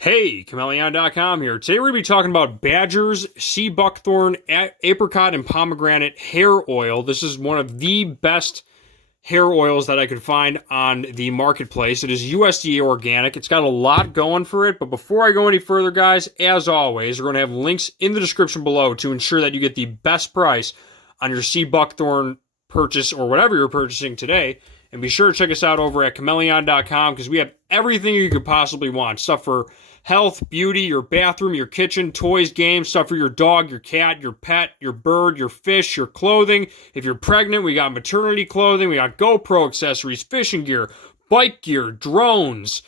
Hey, kindleunlimtied.com here. Today we're going to be talking about Badger's Sea Buckthorn Apricot and Pomegranate Hair Oil. This is one of the best hair oils that I could find on the marketplace. It is USDA organic. It's got a lot going for it, but before I go any further, guys, as always, we're going to have links in the description below to ensure that you get the best price on your Sea Buckthorn purchase or whatever you're purchasing today. And be sure to check us out over at kindleunlimtied.com because we have everything you could possibly want. Stuff for health, beauty, your bathroom, your kitchen, toys, games, stuff for your dog, your cat, your pet, your bird, your fish, your clothing. If you're pregnant, we got maternity clothing, we got GoPro accessories, fishing gear, bike gear, drones,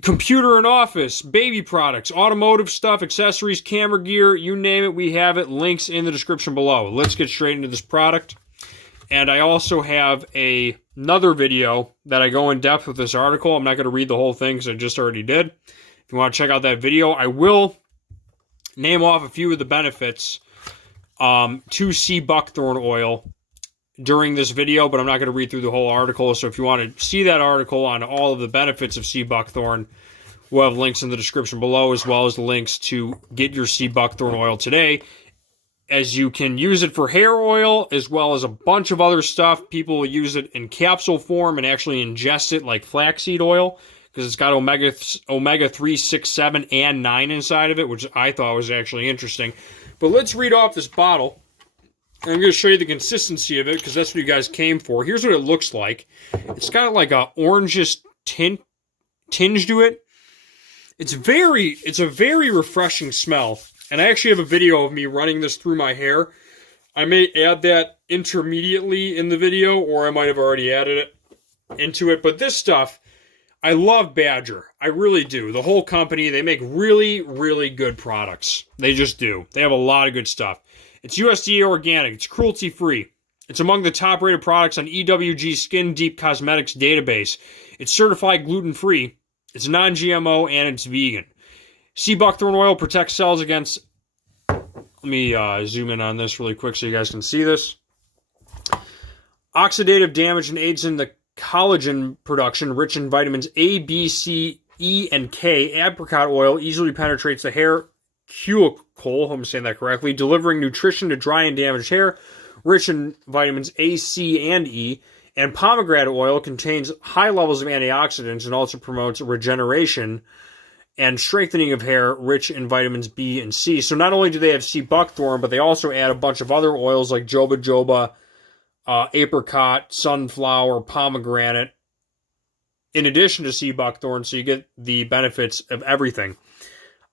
computer and office, baby products, automotive stuff, accessories, camera gear, you name it, we have it. Links in the description below. Let's get straight into this product. And I also have another video that I go in depth with this article. I'm not going to read the whole thing because I just already did. If you want to check out that video, I will name off a few of the benefits to Sea Buckthorn oil during this video, but I'm not going to read through the whole article. So if you want to see that article on all of the benefits of Sea Buckthorn, we'll have links in the description below, as well as the links to get your Sea Buckthorn oil today, as you can use it for hair oil as well as a bunch of other stuff. People will use it in capsule form and actually ingest it like flaxseed oil because it's got omega 3, 6, 7, and 9 inside of it, which I thought was actually interesting. But let's read off this bottle. And I'm going to show you the consistency of it because that's what you guys came for. Here's what it looks like. It's got like a orangish tinge to it. It's a very refreshing smell. And I actually have a video of me running this through my hair. I may add that intermediately in the video, or I might have already added it into it. But this stuff, I love Badger. I really do. The whole company, they make really, really good products. They just do. They have a lot of good stuff. It's USDA organic. It's cruelty-free. It's among the top-rated products on EWG Skin Deep Cosmetics database. It's certified gluten-free. It's non-GMO, and it's vegan. Sea Buckthorn oil protects cells against, let me zoom in on this really quick so you guys can see this, oxidative damage, and aids in the collagen production, rich in vitamins A, B, C, E, and K. Apricot oil easily penetrates the hair cuticle, hope I'm saying that correctly, delivering nutrition to dry and damaged hair, rich in vitamins A, C, and E. And pomegranate oil contains high levels of antioxidants and also promotes regeneration and strengthening of hair, rich in vitamins B and C. So not only do they have Sea Buckthorn, but they also add a bunch of other oils like jojoba, apricot, sunflower, pomegranate, in addition to Sea Buckthorn, so you get the benefits of everything.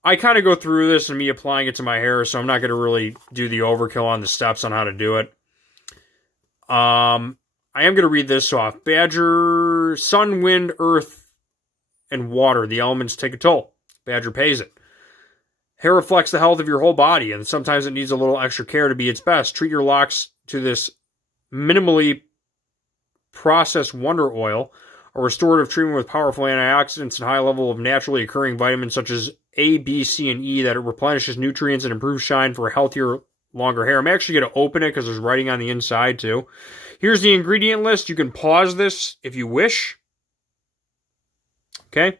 I kind of go through this and me applying it to my hair, so I'm not going to really do the overkill on the steps on how to do it. I am going to read this off. Badger, sun, wind, earth, and water. The elements take a toll. Badger pays it. Hair reflects the health of your whole body, and sometimes it needs a little extra care to be its best. Treat your locks to this minimally processed wonder oil, a restorative treatment with powerful antioxidants and high level of naturally occurring vitamins such as A, B, C, and E that it replenishes nutrients and improves shine for healthier, longer hair. I'm actually going to open it because there's writing on the inside too. Here's the ingredient list. You can pause this if you wish. Okay.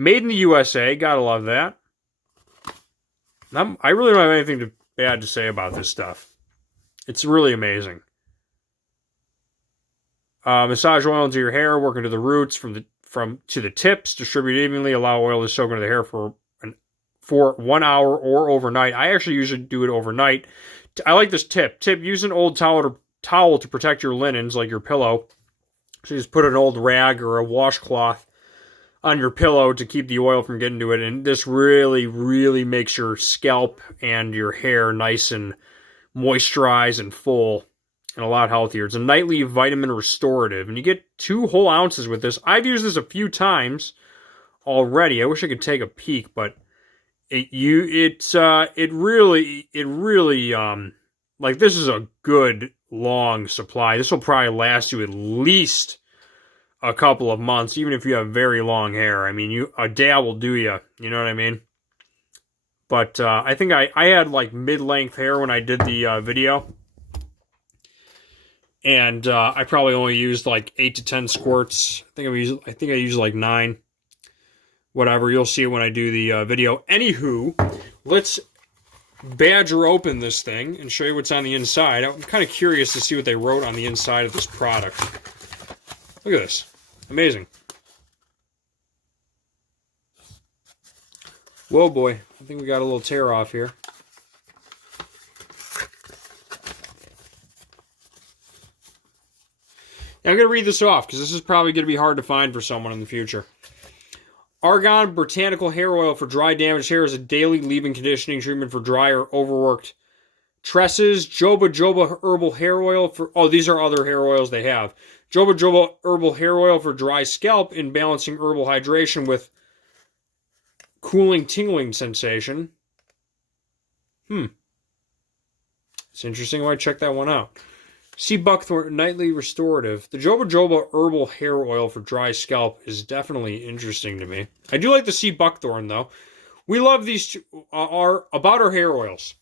Made in the USA. Gotta love that. I really don't have anything bad to say about this stuff. It's really amazing. Massage oil into your hair, working to the roots to the tips. Distribute evenly. Allow oil to soak into the hair for 1 hour or overnight. I actually usually do it overnight. I like this tip. Use an old towel to protect your linens, like your pillow. So you just put an old rag or a washcloth on your pillow to keep the oil from getting to it. And this really, really makes your scalp and your hair nice and moisturized and full and a lot healthier. It's a nightly vitamin restorative, and you get 2 whole ounces with this. I've used this a few times already. I wish I could take a peek, but it really like, this is a good long supply. This will probably last you at least a couple of months, even if you have very long hair. I mean, a dab will do you. You know what I mean? But I think I had like mid-length hair when I did the video. And I probably only used like 8 to 10 squirts. I think I used like 9. whatever. You'll see it when I do the video. Anywho, let's badger open this thing and show you what's on the inside. I'm kind of curious to see what they wrote on the inside of this product. Look at this. Amazing. Whoa, boy. I think we got a little tear off here. Now, I'm going to read this off because this is probably going to be hard to find for someone in the future. Argan Botanical Hair Oil for dry damaged hair is a daily leave-in conditioning treatment for dry or overworked tresses. Joba Joba Herbal Hair Oil for... Oh, these are other hair oils they have. Joba Joba Herbal Hair Oil for dry scalp in balancing herbal hydration with cooling tingling sensation. It's interesting. I might check that one out. Sea Buckthorn Nightly Restorative. The Joba Joba Herbal Hair Oil for dry scalp is definitely interesting to me. I do like the Sea Buckthorn, though. We love these, about our hair oils.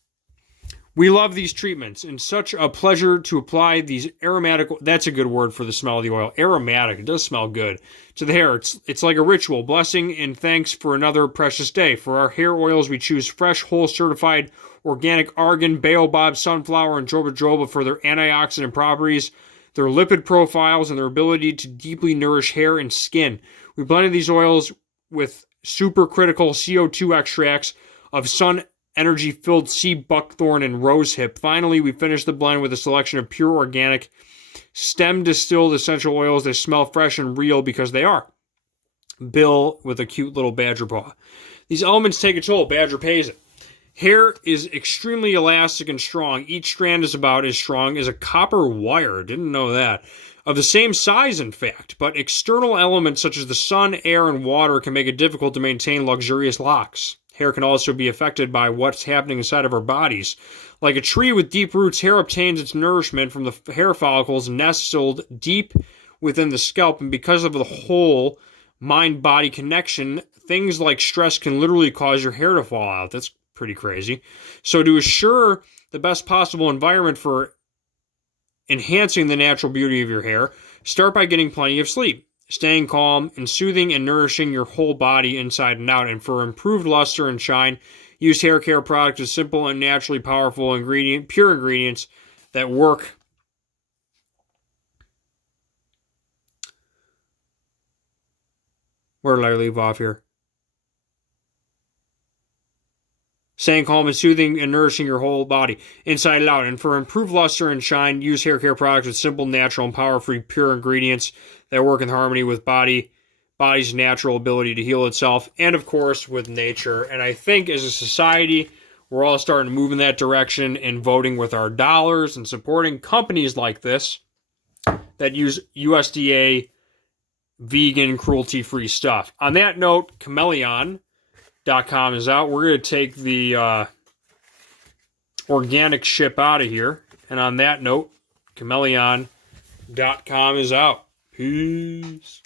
We love these treatments, and such a pleasure to apply these aromatic, that's a good word for the smell of the oil, aromatic, it does smell good, to the hair. It's like a ritual, blessing and thanks for another precious day. For our hair oils, we choose fresh, whole, certified, organic argan, baobab, sunflower, and joba joba for their antioxidant properties, their lipid profiles, and their ability to deeply nourish hair and skin. We blended these oils with supercritical CO2 extracts of sun energy-filled sea buckthorn and rosehip. Finally, we finished the blend with a selection of pure organic, stem-distilled essential oils that smell fresh and real because they are. Bill with a cute little badger paw. These elements take a toll. Badger pays it. Hair is extremely elastic and strong. Each strand is about as strong as a copper wire. Didn't know that. Of the same size, in fact. But external elements such as the sun, air, and water can make it difficult to maintain luxurious locks. Hair can also be affected by what's happening inside of our bodies. Like a tree with deep roots, hair obtains its nourishment from the hair follicles nestled deep within the scalp. And because of the whole mind-body connection, things like stress can literally cause your hair to fall out. That's pretty crazy. So to assure the best possible environment for enhancing the natural beauty of your hair, start by getting plenty of sleep. Staying calm and soothing and nourishing your whole body inside and out. And for improved luster and shine, use hair care products with simple and naturally powerful pure ingredients that work. Where did I leave off here? Staying calm and soothing and nourishing your whole body inside and out. And for improved luster and shine, use hair care products with simple, natural, and power-free pure ingredients that work in harmony with body's natural ability to heal itself, and of course with nature. And I think as a society, we're all starting to move in that direction and voting with our dollars and supporting companies like this that use USDA vegan, cruelty-free stuff. On that note, kindleunlimtied.com is out. We're going to take the organic ship out of here. And on that note, kindleunlimtied.com is out. Peace.